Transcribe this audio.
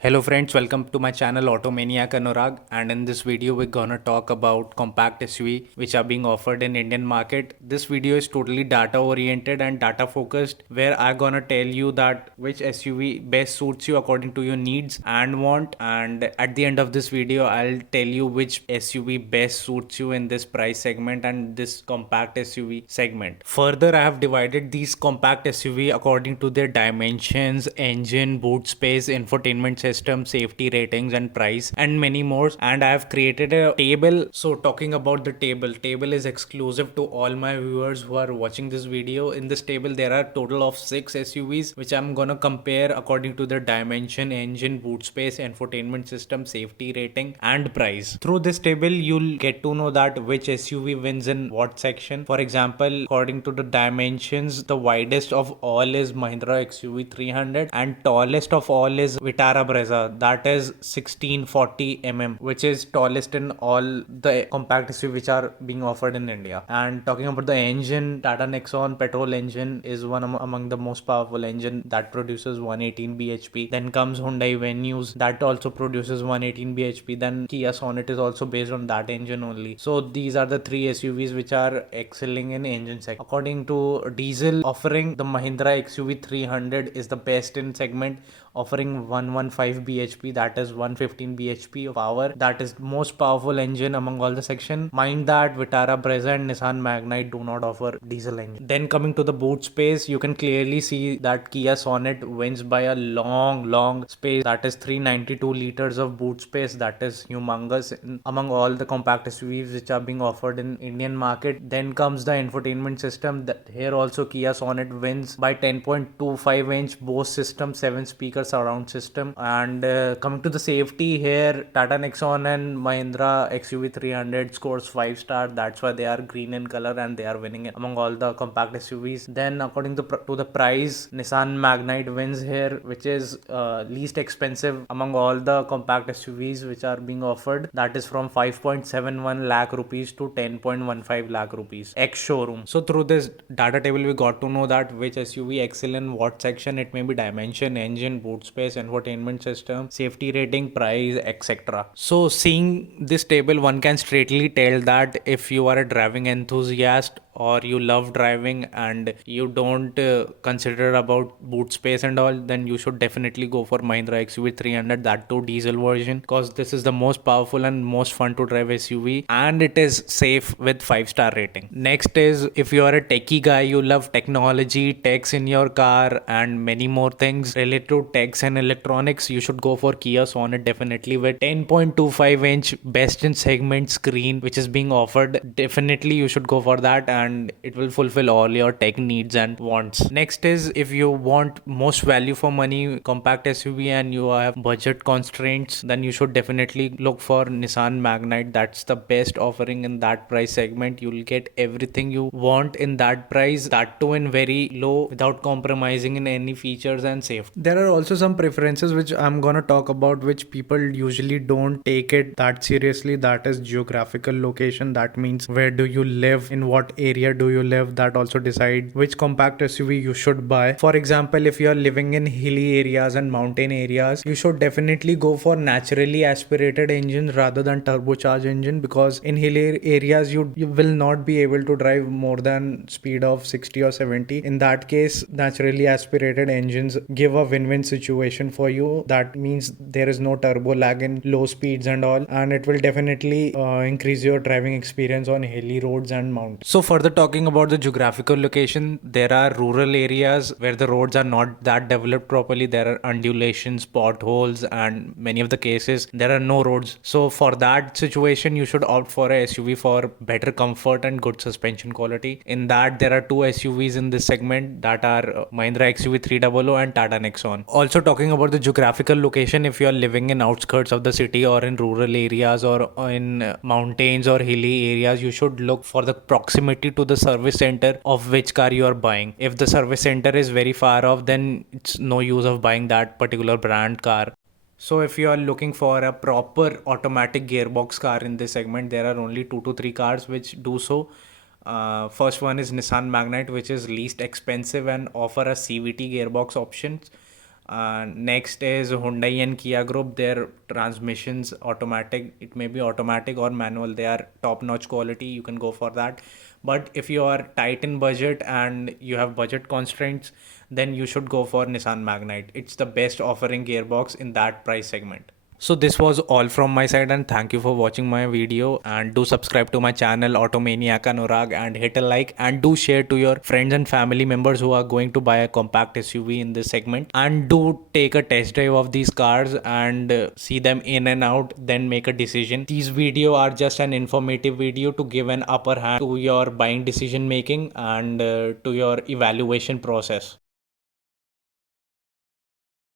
Hello friends, welcome to my channel Automaniac Anurag, and in this video we're gonna talk about compact SUV which are being offered in Indian market. This video is totally data oriented and data focused, where I'm gonna tell you that which SUV best suits you according to your needs and want, and at the end of this video I'll tell you which SUV best suits you in this price segment and this compact SUV segment. Further, I have divided these compact SUV according to their dimensions, engine, boot space, infotainment system, safety ratings and price, and many more. And I have created a table. So talking about the table is exclusive to all my viewers who are watching this video. In this table there are total of 6 SUVs which I'm gonna compare according to their dimension, engine, boot space, infotainment system, safety rating and price. Through this table you'll get to know that which SUV wins in what section. For example, according to the dimensions, the widest of all is Mahindra XUV 300 and tallest of all is Vitara Brezza, that is 1640 which is tallest in all the compact SUV which are being offered in India. And talking about the engine, Tata Nexon petrol engine is one among the most powerful engine that produces 118 bhp. Then comes Hyundai Venues, that also produces 118 bhp. Then Kia Sonet is also based on that engine only. So these are the three SUVs which are excelling in engine segment. According to diesel offering, the Mahindra XUV 300 is the best in segment, offering 115 bhp, that is 115 bhp of power. That is most powerful engine among all the section. Mind that Vitara Brezza and Nissan Magnite do not offer diesel engine. Then coming to the boot space, you can clearly see that Kia Sonet wins by a long space, that is 392 liters of boot space. That is humongous among all the compact SUVs which are being offered in Indian market. Then comes the infotainment system, that here also Kia Sonet wins by 10.25 inch Bose system, 7 speaker surround system. And coming to the safety, here Tata Nexon and Mahindra XUV 300 scores 5 star. That's why they are green in color and they are winning it among all the compact SUVs. Then according to the price, Nissan Magnite wins here, which is least expensive among all the compact SUVs which are being offered. That is from 5.71 lakh rupees to 10.15 lakh rupees ex showroom. So through this data table we got to know that which SUV excel in what section. It may be dimension, engine, boot space, infotainment system, safety rating, price, etc. So seeing this table, one can straightly tell that if you are a driving enthusiast or you love driving and you don't consider about boot space and all, then you should definitely go for Mahindra XUV 300, that too diesel version, because this is the most powerful and most fun to drive SUV and it is safe with 5-star rating. Next is, if you are a techie guy, you love technology, techs in your car and many more things related to techs and electronics, you should go for Kia Sonet definitely, with 10.25 inch best in segment screen which is being offered. Definitely you should go for that and it will fulfill all your tech needs and wants. Next is, if you want most value for money compact SUV and you have budget constraints, then you should definitely look for Nissan Magnite. That's the best offering in that price segment. You'll get everything you want in that price, that too in very low, without compromising in any features and safety. There are also some preferences which I'm gonna talk about, which people usually don't take it that seriously. That is geographical location. That means where do you live, in what area do you live. That also decide which compact SUV you should buy. For example, if you are living in hilly areas and mountain areas, you should definitely go for naturally aspirated engines rather than turbocharged engine, because in hilly areas you will not be able to drive more than speed of 60 or 70. In that case, naturally aspirated engines give a win-win situation for you. That means there is no turbo lag in low speeds and all, and it will definitely increase your driving experience on hilly roads and mountains. So further talking about the geographical location, there are rural areas where the roads are not that developed properly. There are undulations, potholes, and many of the cases there are no roads. So for that situation, you should opt for a SUV for better comfort and good suspension quality. In that, there are two SUVs in this segment, that are Mahindra XUV 300 and Tata Nexon. Also talking about the geographical location, if you are living in outskirts of the city or in rural areas or in mountains or hilly areas, you should look for the proximity to the service center of which car you are buying. If the service center is very far off, then it's no use of buying that particular brand car. So if you are looking for a proper automatic gearbox car in this segment, there are only 2 to 3 cars which do so. First one is Nissan Magnite, which is least expensive and offer a CVT gearbox options. Next is Hyundai and Kia Group. Their transmissions automatic. It may be automatic or manual. They are top-notch quality. You can go for that. But if you are tight in budget and you have budget constraints, then you should go for Nissan Magnite. It's the best offering gearbox in that price segment. So this was all from my side, and thank you for watching my video, and do subscribe to my channel Automaniac Anurag and hit a like, and do share to your friends and family members who are going to buy a compact SUV in this segment, and do take a test drive of these cars and see them in and out, then make a decision. These video are just an informative video to give an upper hand to your buying decision making and to your evaluation process.